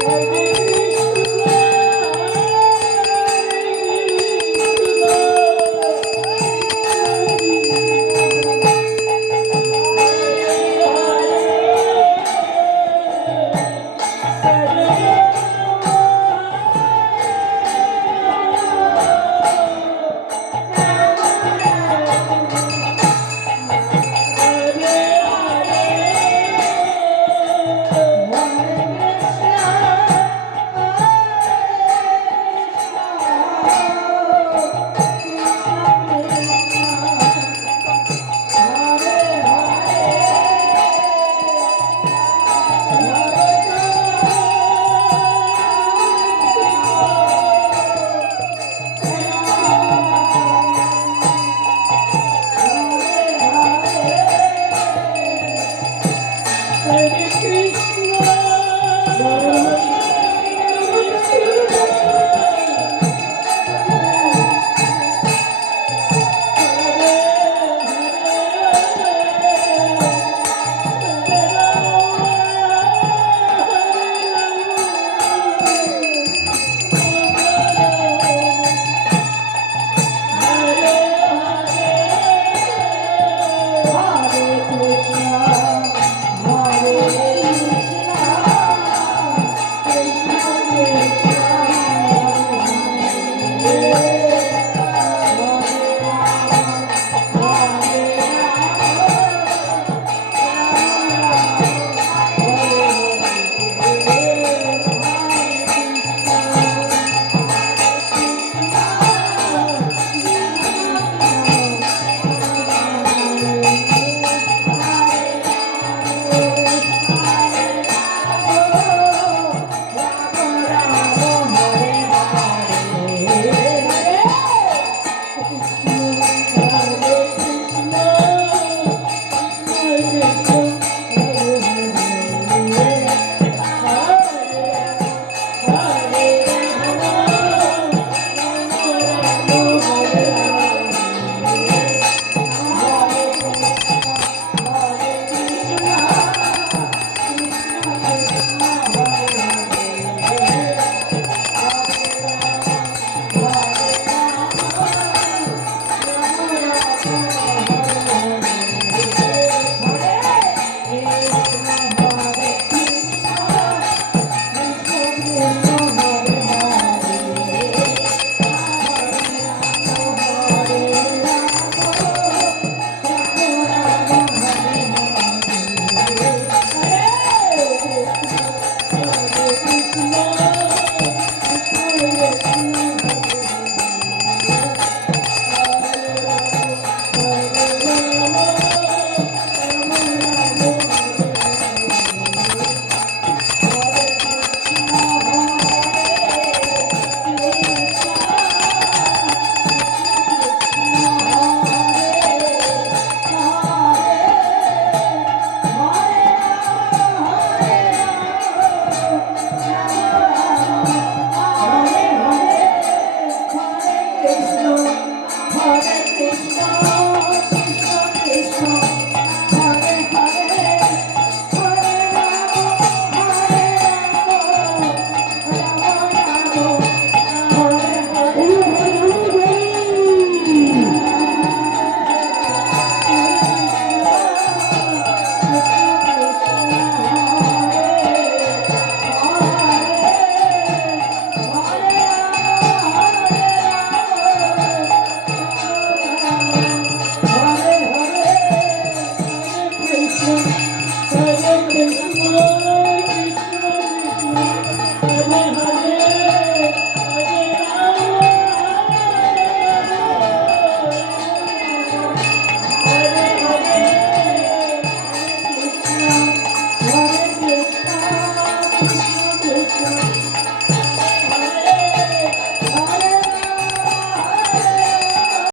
Thank mm -hmm. you.